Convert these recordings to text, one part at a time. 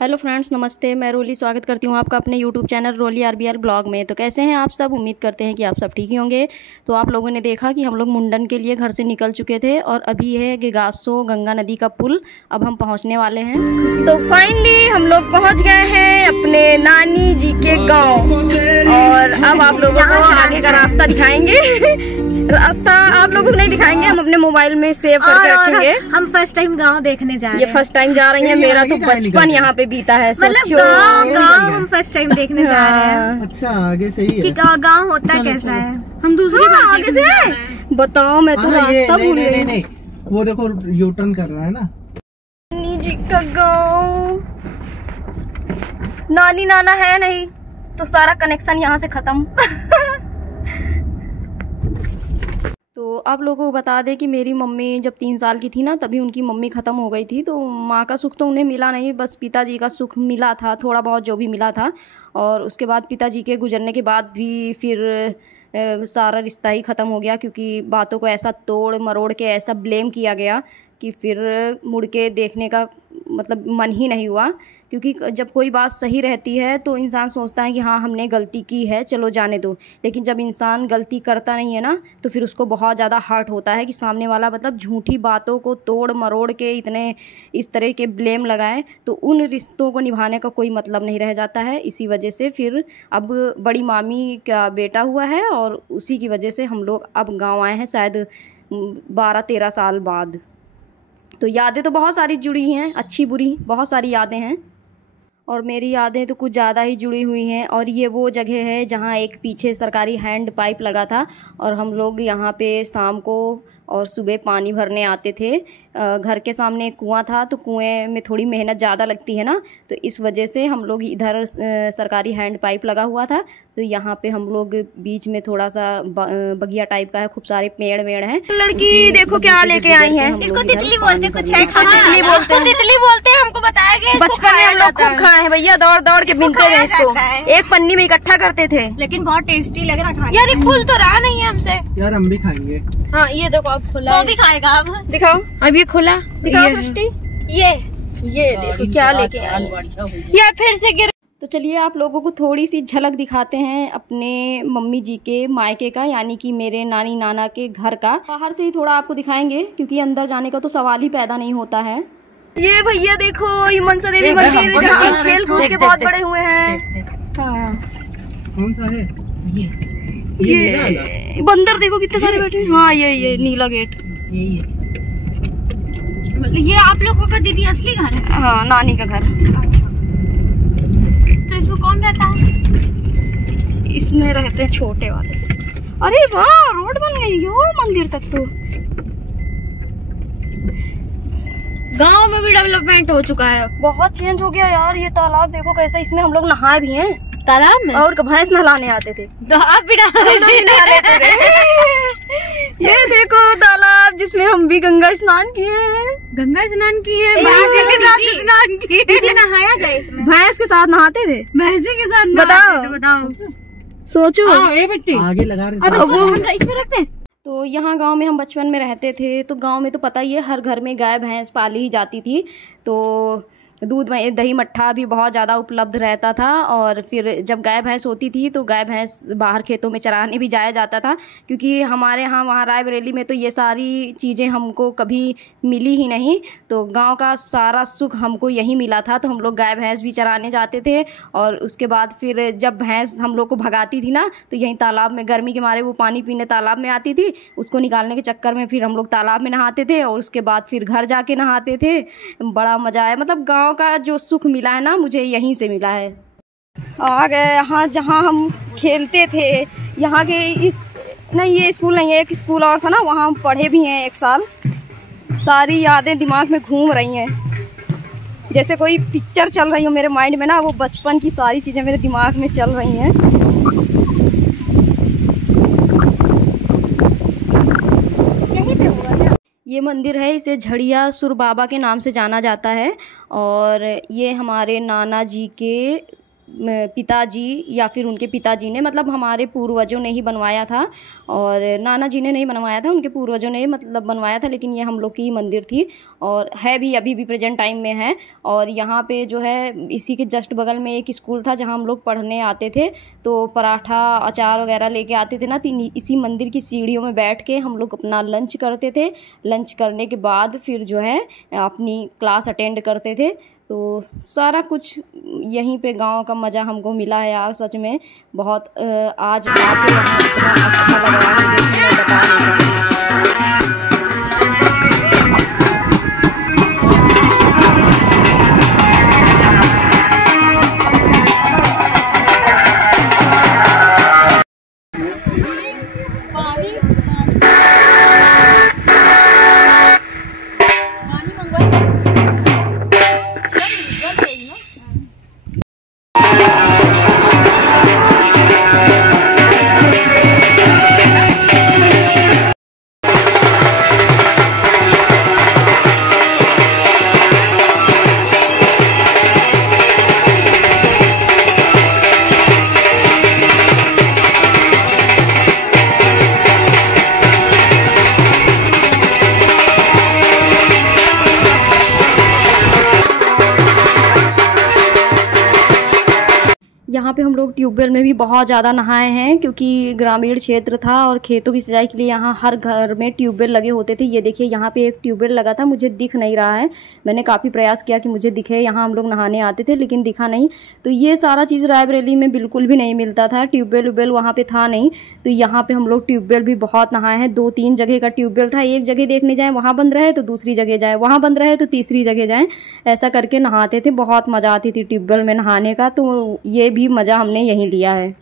Hello friends, नमस्ते। मैं रोली स्वागत करती हूँ आपका अपने यूट्यूब चैनल रोली आरबीआर ब्लॉग में। तो कैसे हैं आप सब? उम्मीद करते हैं कि आप सब ठीक ही होंगे। तो आप लोगों ने देखा कि हम लोग मुंडन के लिए घर से निकल चुके थे और अभी है गिगासो गंगा नदी का पुल। अब हम पहुँचने वाले हैं। तो फाइनली हम लोग पहुँच गए हैं अपने नानी जी के गाँव और अब आप लोगों को आगे का रास्ता दिखाएंगे। रास्ता आप लोगों को नहीं दिखाएंगे, हम अपने मोबाइल में सेव करके रखेंगे। हम फर्स्ट टाइम गांव देखने जा रहे हैं। ये फर्स्ट टाइम जा रही है। मेरा तो बचपन यहाँ पे बीता है। मतलब गांव हम फर्स्ट टाइम देखने जा रहे हैं। अच्छा, आगे से ही है कि गांव होता कैसा है। हम दूसरी बार आगे से है। बताओ, मैं तो रास्ता भूल गई। नहीं, वो देखो यू टर्न कर रहा है ना। नानी जी का गाँव, नानी नाना है नहीं तो सारा कनेक्शन यहाँ से खत्म। तो आप लोगों को बता दें कि मेरी मम्मी जब 3 साल की थी ना, तभी उनकी मम्मी ख़त्म हो गई थी। तो माँ का सुख तो उन्हें मिला नहीं, बस पिताजी का सुख मिला था, थोड़ा बहुत जो भी मिला था। और उसके बाद पिताजी के गुजरने के बाद भी फिर सारा रिश्ता ही ख़त्म हो गया, क्योंकि बातों को ऐसा तोड़ मरोड़ के ऐसा ब्लेम किया गया कि फिर मुड़ के देखने का मतलब मन ही नहीं हुआ। क्योंकि जब कोई बात सही रहती है तो इंसान सोचता है कि हाँ हमने गलती की है, चलो जाने दो। लेकिन जब इंसान गलती करता नहीं है ना, तो फिर उसको बहुत ज़्यादा हर्ट होता है कि सामने वाला मतलब झूठी बातों को तोड़ मरोड़ के इतने इस तरह के ब्लेम लगाएं, तो उन रिश्तों को निभाने का कोई मतलब नहीं रह जाता है। इसी वजह से फिर अब बड़ी मामी का बेटा हुआ है और उसी की वजह से हम लोग अब गाँव आए हैं, शायद 12-13 साल बाद। तो यादें तो बहुत सारी जुड़ी हैं, अच्छी बुरी बहुत सारी यादें हैं और मेरी यादें तो कुछ ज़्यादा ही जुड़ी हुई हैं। और ये वो जगह है जहाँ एक पीछे सरकारी हैंड पाइप लगा था और हम लोग यहाँ पे शाम को और सुबह पानी भरने आते थे। घर के सामने एक कुआं था, तो कुएं में थोड़ी मेहनत ज़्यादा लगती है ना, तो इस वजह से हम लोग इधर सरकारी हैंड पाइप लगा हुआ था, तो यहाँ पे हम लोग बीच में थोड़ा सा बगिया टाइप का है, खूब सारे पेड़ वेड़ हैं। लड़की देखो क्या लेके आई है। इसको तितली बोलते, कुछ है इसको तितली बोलते, तितली बोलते हैं। हमको बताया गया बचपन में हम लोग खूब खाए हैं भैया, दौड़ दौड़ के बिनते हैं इसको, एक पन्नी में इकट्ठा करते थे। लेकिन बहुत टेस्टी लग रहा खाने। यार खुल तो रहा नहीं है हमसे। यार हम भी खाएंगे। हाँ ये देखो अब खुला, वो भी खाएगा। अब दिखाओ, अब ये खुला, दिखाओ सृष्टि। ये देखो क्या लेके आई यार, फिर से गिर। तो चलिए आप लोगों को थोड़ी सी झलक दिखाते हैं अपने मम्मी जी के मायके का, यानी कि मेरे नानी नाना के घर का। बाहर से ही थोड़ा आपको दिखाएंगे, क्योंकि अंदर जाने का तो सवाल ही पैदा नहीं होता है। ये भैया देखो, ये मनसा देवी मंदिर जहाँ खेल कूद के बहुत बड़े हुए हैं। हाँ कौन सा है ये बंदर देखो कितने सारे बैठे हैं। हाँ ये नीला गेट, ये आप लोगों का दीदी असली घर है? हाँ नानी का घर। तो इसमें कौन रहता है? इसमें रहते हैं छोटे वाले। अरे वाह, रोड बन गई हो मंदिर तक। तो गांव में भी डेवलपमेंट हो चुका है, बहुत चेंज हो गया यार। ये तालाब देखो कैसा, इसमें हम लोग नहाए भी हैं तालाब में, और भैंस नहलाने आते थे। तो आप भी नहा लेते थे। ये देखो तालाब जिसमें हम भी गंगा स्नान किए हैं। गंगा स्नान किए, भैंस के साथ स्नान किए। नहाया जाए इसमें? भैंस के साथ नहाते थे, भैंस के साथ। बताओ सोचो। आगे लगा रहे अब वो इसमें रखते हैं। तो यहाँ गांव में हम बचपन में रहते थे, तो गांव में तो पता ही है हर घर में गाय भैंस पाली ही जाती थी। तो दूध दही मट्ठा भी बहुत ज़्यादा उपलब्ध रहता था। और फिर जब गाय भैंस होती थी तो गाय भैंस बाहर खेतों में चराने भी जाया जाता था, क्योंकि हमारे यहाँ वहाँ रायबरेली में तो ये सारी चीज़ें हमको कभी मिली ही नहीं। तो गांव का सारा सुख हमको यही मिला था। तो हम लोग गाय भैंस भी चराने जाते थे और उसके बाद फिर जब भैंस हम लोग को भगाती थी ना, तो यहीं तालाब में, गर्मी के मारे वो पानी पीने तालाब में आती थी, उसको निकालने के चक्कर में फिर हम लोग तालाब में नहाते थे और उसके बाद फिर घर जाके नहाते थे। बड़ा मज़ा आया, मतलब गाँव का जो सुख मिला है ना, मुझे यहीं से मिला है। आ गए यहाँ जहाँ हम खेलते थे, यहाँ के इस नहीं, ये स्कूल नहीं है, एक स्कूल और था ना, वहाँ हम पढ़े भी हैं 1 साल। सारी यादें दिमाग में घूम रही हैं, जैसे कोई पिक्चर चल रही हो मेरे माइंड में ना, वो बचपन की सारी चीज़ें मेरे दिमाग में चल रही हैं। यहीं पे होगा क्या? ये मंदिर है, इसे झड़िया सुर बाबा के नाम से जाना जाता है। और ये हमारे नाना जी के पिताजी या फिर उनके पिताजी ने, मतलब हमारे पूर्वजों ने ही बनवाया था, और नाना जी ने नहीं बनवाया था, उनके पूर्वजों ने मतलब बनवाया था। लेकिन ये हम लोग की मंदिर थी और है भी, अभी भी प्रेजेंट टाइम में है। और यहाँ पे जो है इसी के जस्ट बगल में एक स्कूल था जहाँ हम लोग पढ़ने आते थे, तो पराठा अचार वगैरह लेके आते थे ना, तो इसी मंदिर की सीढ़ियों में बैठ के हम लोग अपना लंच करते थे। लंच करने के बाद फिर जो है अपनी क्लास अटेंड करते थे। तो सारा कुछ यहीं पे गांव का मज़ा हमको मिला है यार, सच में बहुत। आज आके यहाँ इतना अच्छा लग रहा है जो कि मैं बता नहीं सकती। यहाँ पे हम लोग ट्यूबवेल में भी बहुत ज़्यादा नहाए हैं, क्योंकि ग्रामीण क्षेत्र था और खेतों की सिंचाई के लिए यहाँ हर घर में ट्यूबवेल लगे होते थे। ये देखिए यहाँ पे एक ट्यूबवेल लगा था, मुझे दिख नहीं रहा है। मैंने काफ़ी प्रयास किया कि मुझे दिखे, यहाँ हम लोग नहाने आते थे लेकिन दिखा नहीं। तो ये सारा चीज़ रायबरेली में बिल्कुल भी नहीं मिलता था, ट्यूबवेल व्यूबवेल वहाँ पर था नहीं। तो यहाँ पर हम लोग ट्यूबवेल भी बहुत नहाए हैं। 2-3 जगह का ट्यूबवेल था, एक जगह देखने जाएँ वहाँ बंद रहे तो दूसरी जगह जाएँ, वहाँ बंद रहे तो तीसरी जगह जाएँ, ऐसा करके नहाते थे। बहुत मज़ा आती थी ट्यूबवेल में नहाने का, तो ये भी मज़ा हमने यहीं लिया है।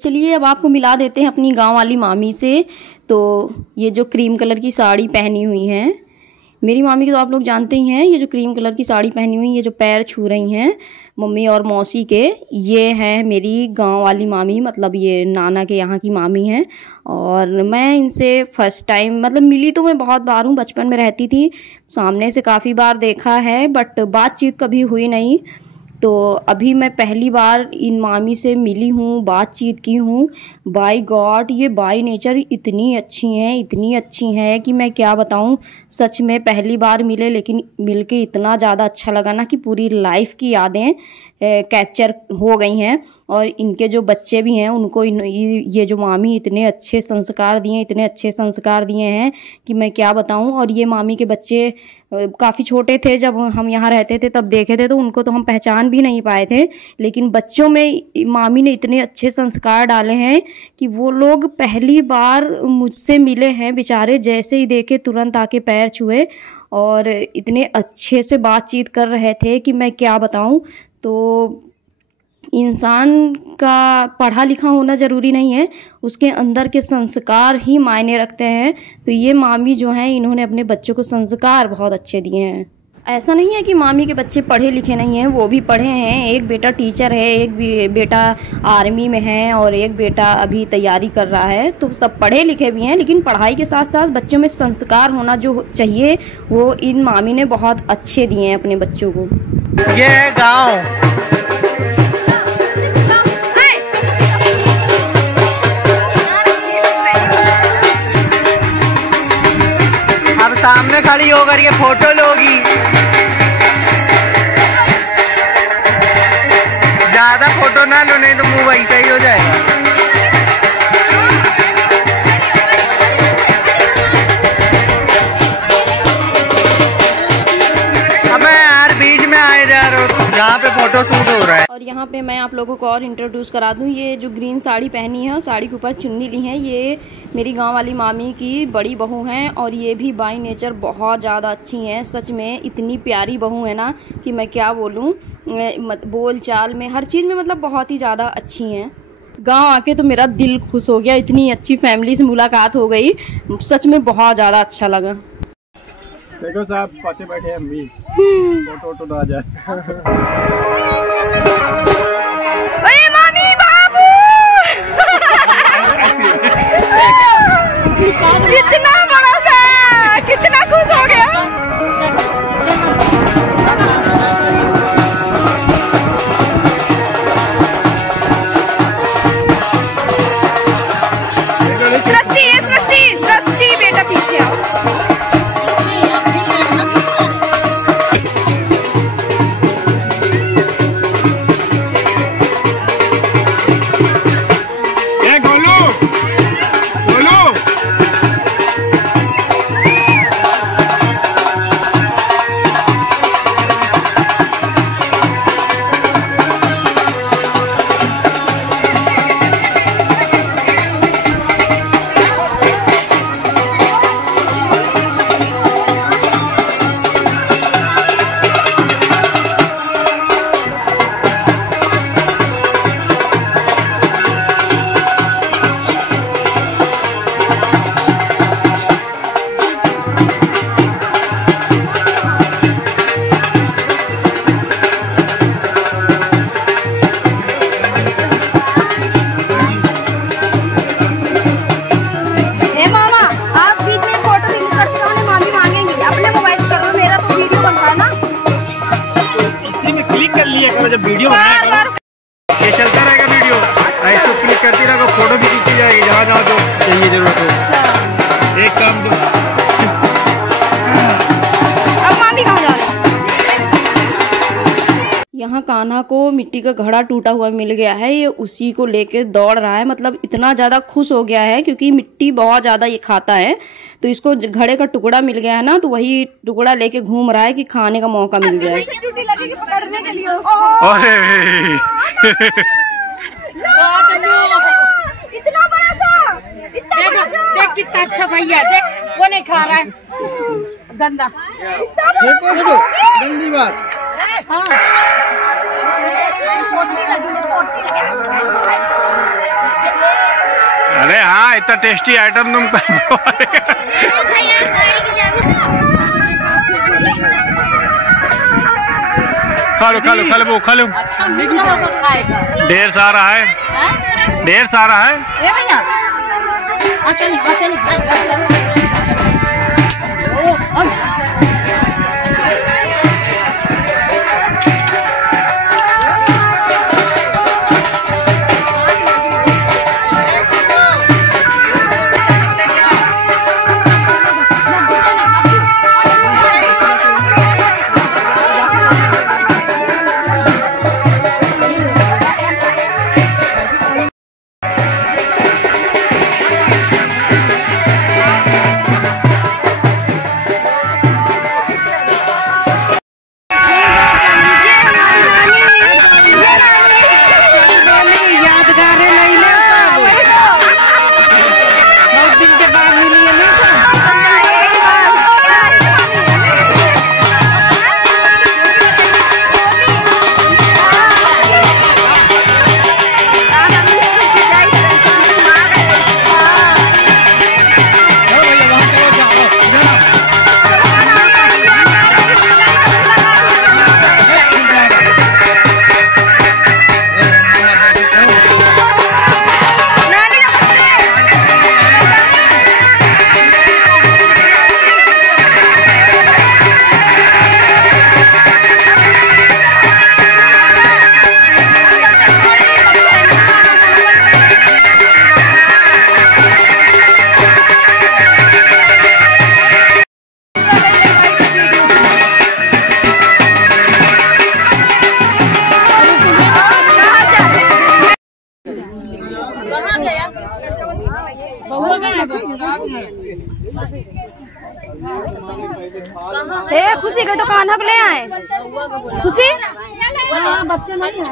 चलिए अब आपको मिला देते हैं अपनी गांव वाली मामी से। तो ये जो क्रीम कलर की साड़ी पहनी हुई हैं मेरी मामी की, तो आप लोग जानते ही हैं, ये जो क्रीम कलर की साड़ी पहनी हुई, ये जो पैर छू रही हैं मम्मी और मौसी के, ये हैं मेरी गांव वाली मामी, मतलब ये नाना के यहाँ की मामी हैं। और मैं इनसे फर्स्ट टाइम मतलब मिली तो मैं बहुत बार हूँ, बचपन में रहती थी, सामने से काफ़ी बार देखा है, बट बातचीत कभी हुई नहीं। तो अभी मैं पहली बार इन मामी से मिली हूँ, बातचीत की हूँ। बाय गॉड, ये बाय नेचर इतनी अच्छी हैं कि मैं क्या बताऊँ। सच में पहली बार मिले, लेकिन मिलके इतना ज़्यादा अच्छा लगा ना कि पूरी लाइफ की यादें कैप्चर हो गई हैं। और इनके जो बच्चे भी हैं उनको ये जो मामी इतने अच्छे संस्कार दिए हैं कि मैं क्या बताऊं। और ये मामी के बच्चे काफ़ी छोटे थे जब हम यहाँ रहते थे, तब देखे थे, तो उनको तो हम पहचान भी नहीं पाए थे। लेकिन बच्चों में मामी ने इतने अच्छे संस्कार डाले हैं कि वो लोग पहली बार मुझसे मिले हैं बेचारे, जैसे ही देखे तुरंत आके पैर छुए और इतने अच्छे से बातचीत कर रहे थे कि मैं क्या बताऊं। तो इंसान का पढ़ा लिखा होना ज़रूरी नहीं है, उसके अंदर के संस्कार ही मायने रखते हैं। तो ये मामी जो हैं इन्होंने अपने बच्चों को संस्कार बहुत अच्छे दिए हैं। ऐसा नहीं है कि मामी के बच्चे पढ़े लिखे नहीं हैं, वो भी पढ़े हैं। एक बेटा टीचर है, एक बेटा आर्मी में है और एक बेटा अभी तैयारी कर रहा है। तो सब पढ़े लिखे भी हैं, लेकिन पढ़ाई के साथ साथ बच्चों में संस्कार होना जो चाहिए वो इन मामी ने बहुत अच्छे दिए हैं अपने बच्चों को। ये है गाँव। सामने खड़ी होकर ये फोटो लोगी, ज्यादा फोटो ना लो नहीं तो मुंह वैसा ही हो जाएगा। अबे यार बीच में आए जा रहे हो जहाँ पे फोटो शूट हो रहा है। और यहाँ पे मैं आप लोगों को और इंट्रोड्यूस करा दूं। ये जो ग्रीन साड़ी पहनी है, साड़ी के ऊपर चुन्नी ली है, ये मेरी गांव वाली मामी की बड़ी बहू हैं और ये भी बाय नेचर बहुत ज़्यादा अच्छी हैं। सच में इतनी प्यारी बहू है ना कि मैं क्या बोलूँ, बोल चाल में हर चीज़ में मतलब बहुत ही ज़्यादा अच्छी हैं। गांव आके तो मेरा दिल खुश हो गया, इतनी अच्छी फैमिली से मुलाकात हो गई, सच में बहुत ज़्यादा अच्छा लगा। देखो साहब पाछे बैठे हैं अम्मी, फोटो आ जाए। अरे मामी बाबू कितना बड़ा सा, कितना खुश हो गया। सृष्टि बेटा पीछे आओ। जब वीडियो बनाया ये चलता रहेगा वीडियो, इसको क्लिक करती रहो, फोटो भी खींची जाएगी जहाँ जहाँ जो चाहिए जरूरत हो। एक काम दो। अब मामी कहाँ जा रही? यहाँ कान्हा को मिट्टी का घड़ा टूटा हुआ मिल गया है, ये उसी को लेके दौड़ रहा है। मतलब इतना ज्यादा खुश हो गया है क्योंकि मिट्टी बहुत ज्यादा ये खाता है, तो इसको घड़े का टुकड़ा मिल गया है ना, तो वही टुकड़ा लेके घूम रहा है कि खाने का मौका मिल गया है। पकड़ने के लिए इतना बड़ा सा, देख कितना अच्छा भैया, देख वो नहीं खा रहा है गंदा, गंदी बात। हाँ अरे हाँ, इतना टेस्टी आइटम तुम खा लो खा लो खा लो खा लो। ढेर सारा है, ढेर सारा है। खुशी के तो कान्हा ले आए। खुशी बच्चे नहीं